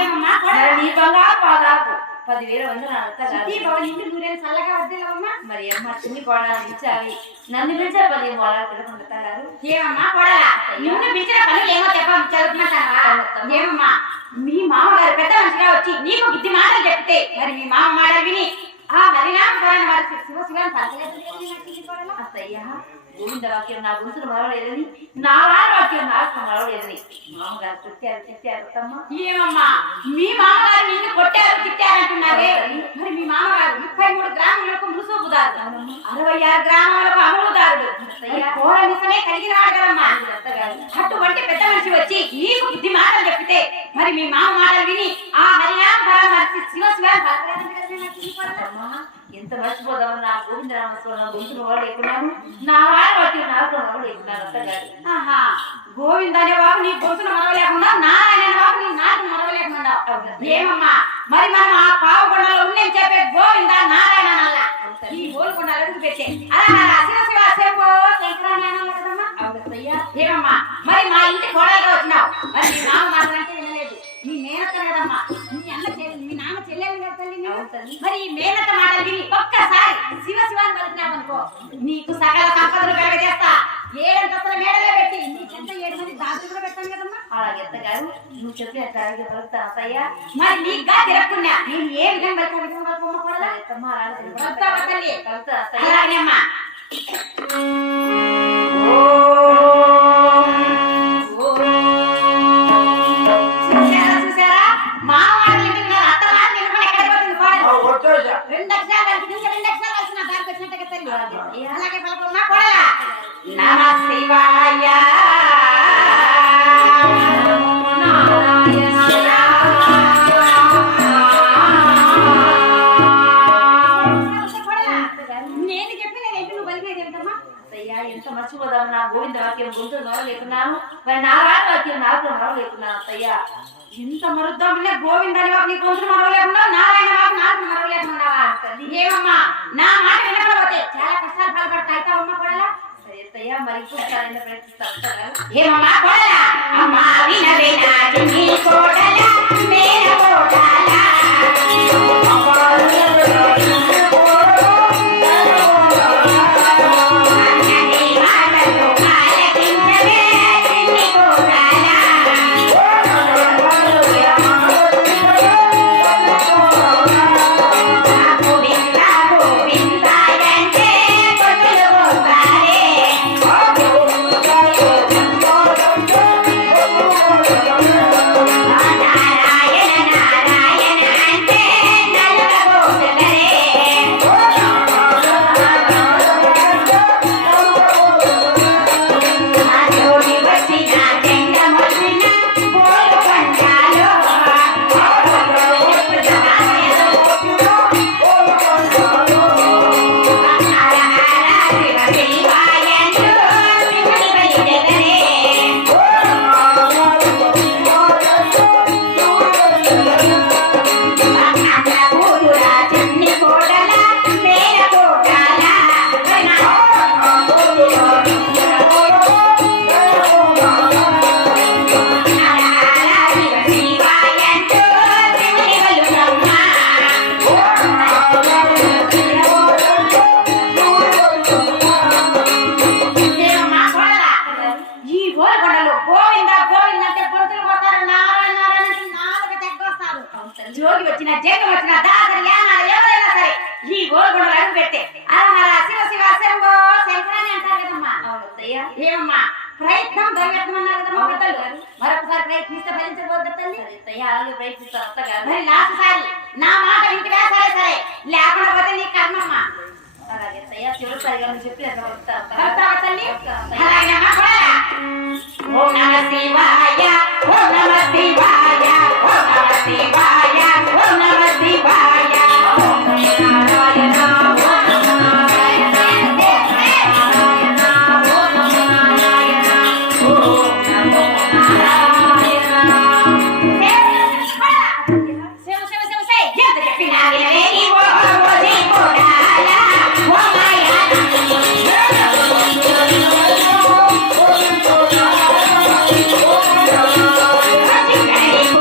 ఏమమ్మా నీ బంగారు పాదాకు 10,000 చల్లగా వద్దేలమ్మా. మరి అమ్మ చిన్ని కోడలు ఇచ్చావి నన్ను పిలిచే 10 కోడలు పెట్టుకుంటారు. ఏమమ్మా కోడలా నిన్ను పిలిచిన పనులు ఏమో చదువుకుంటావా? ఏమమ్మా మీ మామగారు పెద్ద మనిషిగా వచ్చి నీకు బుద్ధి మాటలు చెప్తే మరి మీ మామ మాటలు విని ఆ హరినామ పురాణ వారి శివశివాన్ని పలకలేదు. అత్తయ్యా గోవింద వాక్యం నా గుంసును మరవలేదని నా వారి వాక్యం నాకు మరవలేదని మామగారు తిట్టారు తమ్మ. ఏమమ్మా మీ మామగారు నిన్ను కొట్టారు తిట్టారంటున్నారే మరి మీ మామగారు 33 గ్రామాలకు ముసుగుదారు 66 గ్రామాలకు అమలుదారుడు కోర నిజమే కలిగిన వాడు కదమ్మా. అటువంటి పెద్ద మనిషి వచ్చి నీకు బుద్ధి మాటలు చెప్పితే మరి మీ మామ మాటలు విని ఆ హరినామ పురాణ వారి శివశివాన్ని పలకలేదంటే ఎంత మర్చిపోదామని నా గోవింద రామస్వామి గొంతును వాడు ఎక్కున్నాను నా వారి వాక్యం నాకు మరవలు ఎక్కున్నాను అత్తగారు. గోవింద అనే బాబు నీ గొంతును మరవలేకుండా నారాయణ అనే బాబు నీ నాకు మరవలేకుండా. ఏమమ్మా మరి మనం ఆ పావుకొండలో ఉండేని చెప్పే గోవింద నారాయణ అలా ఈ గోల్కొండలు అడుగు పెట్టే అలా శివ శంభో శంకరాన్ని అనాలి కదమ్మా. ఏమమ్మా మరి మా ఇంటి గోడలుగా వచ్చినావు మరి నీ నామ మాటలంటే వినలేదు. నీ మేనత్త కదమ్మా మీ నాన్న చెల్లెలు కదా తల్లి. మరి ఈ మేనత్త మాటలు విని ఒక్కసారి శివశివాన్ని పలికినావు అనుకో నీకు సకల సంపదలు కలగజేస్తా. 7 అంతస్తుల మేడలో పెట్టి నీ చెంత 7 మంది దాసులు కూడా పెట్టాను కదమ్మా. అలాగే అత్తగారు నువ్వు చెప్పి అట్లా పలుకుతా అత్తయ్యా. మరి నీకుగా తిరగకుండా నేను ఏ విధంగా అలాగేమ్మా. చూసారా మా వాళ్ళు వింటున్నారు అత్త వాళ్ళు వినకుండా ఎక్కడ పోతుంది కోడలు 2 అక్షరాలు కలిసి 2 అక్షరాలు కలిసి నా దారికి వచ్చినట్టుగా తల్లి. అలాగే పలుకున్నా కోడల నమ శివాయ నేను చెప్పి నేను ఏంటి నువ్వు బలిగేది ఏంటమ్మా. అయ్యా ఎంత మర్చిపోదాము నా గోవింద వాక్యం గొంతు మరవలేకున్నాను మరి నా వారి వాక్యం నాకు మరవలేకున్నాను అత్తయ్యా. ఇంత మరుద్దామనే గోవిందని వాకు నీ గొంతులు మరవలేకున్నావు నారాయణ వాకు నాకు మరవలేకున్నావా. ఏమమ్మా నా మాట వినకపోతే చాలా కష్టాలు పాల్పడతా అవుతావమ్మా కోడలా. సరే అత్తయ్యా మరి ఇప్పుడు ప్రయత్నిస్తాను. ఏమమ్మా కోడలా అమ్మా వినవే నాటి నీ కోడలా మేర కోడలా జోగి వచ్చిన జగం వచ్చిన దాసరి యానాడు ఎవరైనా సరే ఈ గోల్కొండలు అడుగు పెట్టే అలా శివ శివ శంభో శంకరాన్ని అంటారు కదమ్మా. ఏమమ్మా ప్రయత్నం దొరకడం అన్నారు కదమ్మా పెద్దలు. మరొకసారి ప్రయత్నిస్తే ఫలించబోద్దు తల్లి. అలాగే ప్రయత్నిస్తాను అత్తగారు. మరి లాస్ట్ సారి నా మాట వింటివా సరే సరే లేకుండా పోతే నీ కర్మమ్మా. అలాగే అత్తయ్య చివరిసారిగా చెప్పి అట్లా తల్లి. అలాగేమ్మా కూడా ఓం నమ శివాయ ఓం నమ శివాయ ఓం నమ శివాయ ఓం నమ శివాయ ఓం నారాయణ ఓం నారాయణ ఓం నారాయణ ఓం నారాయణ ఓం నమో నారాయణ. శివ శివ శివ శివ ఎంత చెప్పినా వినవేని ఓ ఓది కోడాలా ఓ మాయా ఓ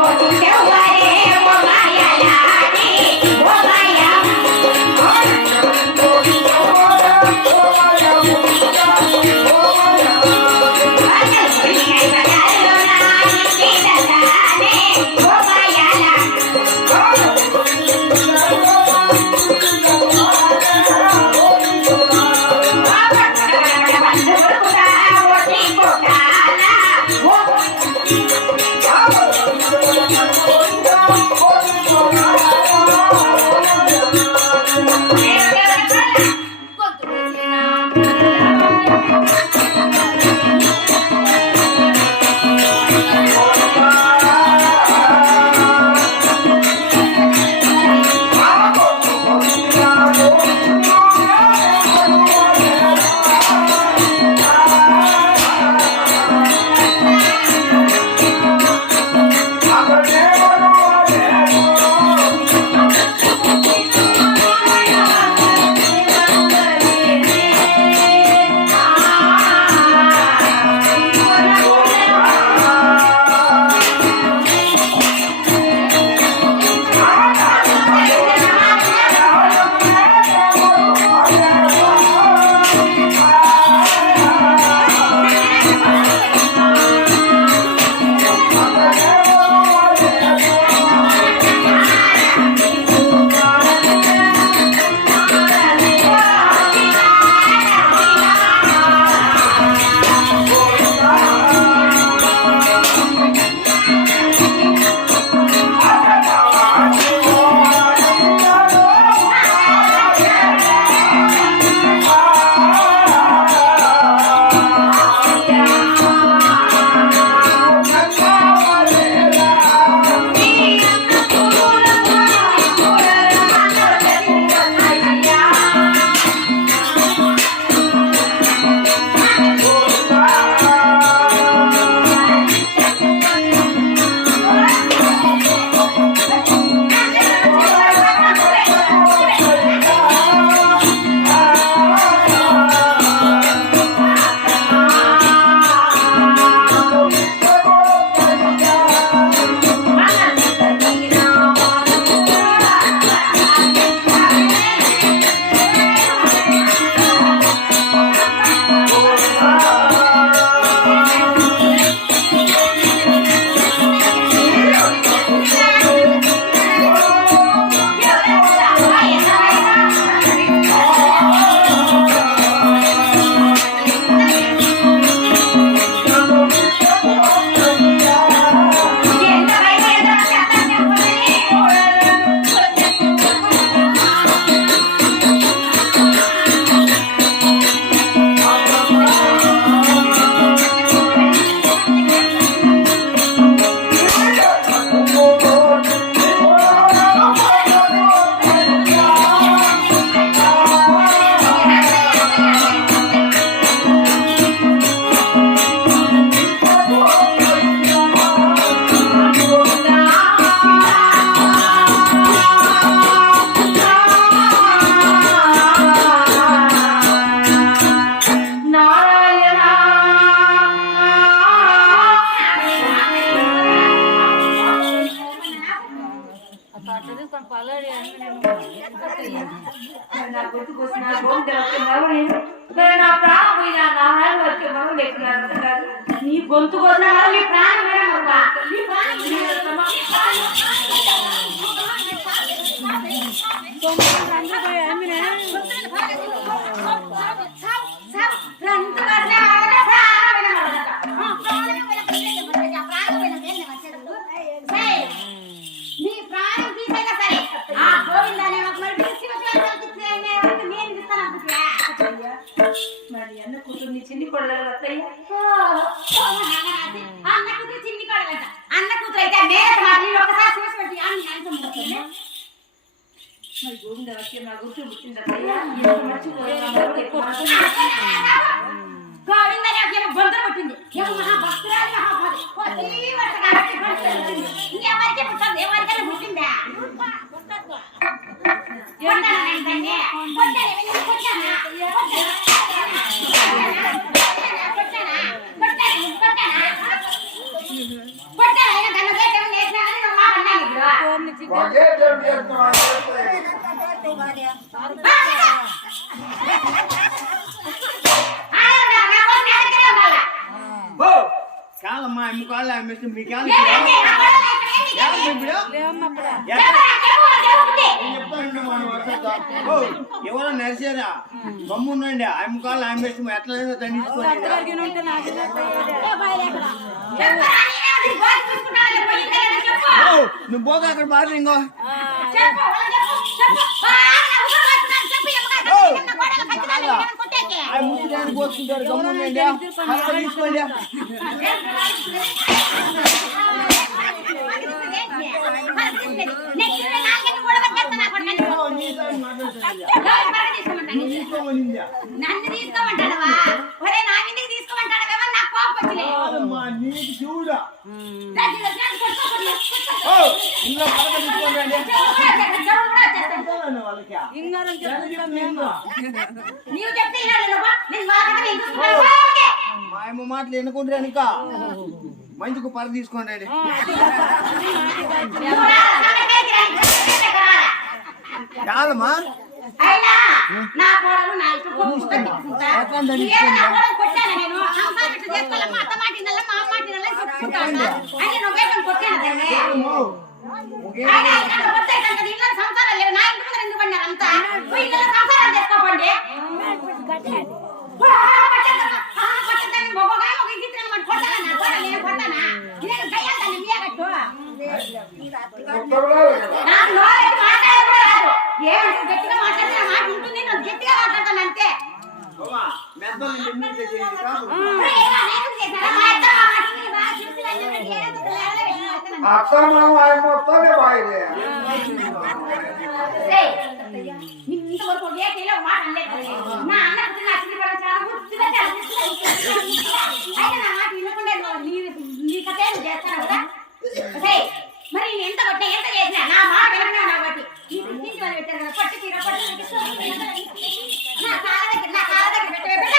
నా గుర్తుకొచ్చిన గోవింద వచ్చే మరవలేదు నా ప్రాణం పోయినా నా హాయి వచ్చే మరవ లేకున్నారు నీ గొంతు కోసం నీ ప్రాణం నీ ప్రాణం తీసేగా సరే ఆ గోవిందాన్ని మరి అన్న కూతుర్ని చిన్ని కొడలు వస్తాయి అన్న కూతురు చిన్ని కొడలంట అన్న కూతురు అయితే మేత మాట ఒకసారి చూసి పెట్టి అన్ని మరి గోవింద వచ్చి నా గుర్తు పుట్టిందయ్యా మర్చిపోయా గోవిందని బొందర పుట్టింది మహాభక్తురాలు మహాభక్తి ఎవరికి పుట్టింది ఎవరికైనా పుట్టిందా కాదమ్మా ఎమ్ముకాళ్ళు ఆమె మీకు ఎవరో నడిచారా గమ్ముండండి ఎమ్ముకాళ్ళు ఆమె ఎట్లయినా దండించుకోండి నీ గోతి చూసుకుంటాను పోయి చెప్పు నువ్వు పోగా అక్కడ బాగా ఇంకో చెప్పు చెప్పు బాగా ఊరు వస్తున్నాను చెప్పు ఎమ్మగా గోడల కట్టినాను నేను కొట్టేకే ఆ ముసలాన్ని పోసుకుంటారు గమ్మునండి అక్కడ తీసుకోండి నన్ను తీసుకోమంటావా ఒరే నా ఇంటికి తీసుకోమంటావా నాకు కోపం వచ్చిలే నీకు చూడా ఓ ఇంట్లో పడక తీసుకోండి నీవు చెప్తే మా అమ్మ మాటలు ఎన్నుకుంటారు వెనుక మంచిగా పడ తీసుకోండి చాలమ్మా అయినా నా కోడలు నా ఇష్టం కొట్టుకుంటా కొట్టాను నేను సంసారం ఇట్లా చేసుకోవాలమ్మా అత్త మాట వినాలా మా మాట వినాలా చెప్పుకుంటాను అయితే నువ్వేమో కొట్టాను దాన్ని అయినా ఇక్కడ కొట్టేటంత ఇంట్లో సంసారం లేదు నా ఇంటి ముందర ఎందుకు పడినారు అంతా ఇంట్లో సంసారం చేసుకోకండి గట్టిగా మాట్లాడితే మాట ఉంటుంది నేను గట్టిగా మాట్లాడతాను అంతే ఇంతవరకు ఏకైనా మాట అనలేదు నా అన్న అయితే నా మాట వినకుండా నీ కథే నువ్వు చేస్తాను కదా మరి నేను ఎంత కొట్టినా ఎంత చేసినా నా మాట వినకుండా నా బట్టి నీకు వాళ్ళు పెట్టారు కదా పట్టు తీర నా కాళ్ళ దగ్గర పెట్టే బిడ్డ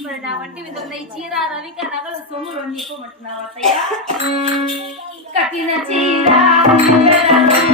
మరి నా వంటి మీద ఉన్న ఈ చీర రవిక నగలు సొమ్ములు నీకు అంటున్నావు అత్తయ్య కట్టిన చీర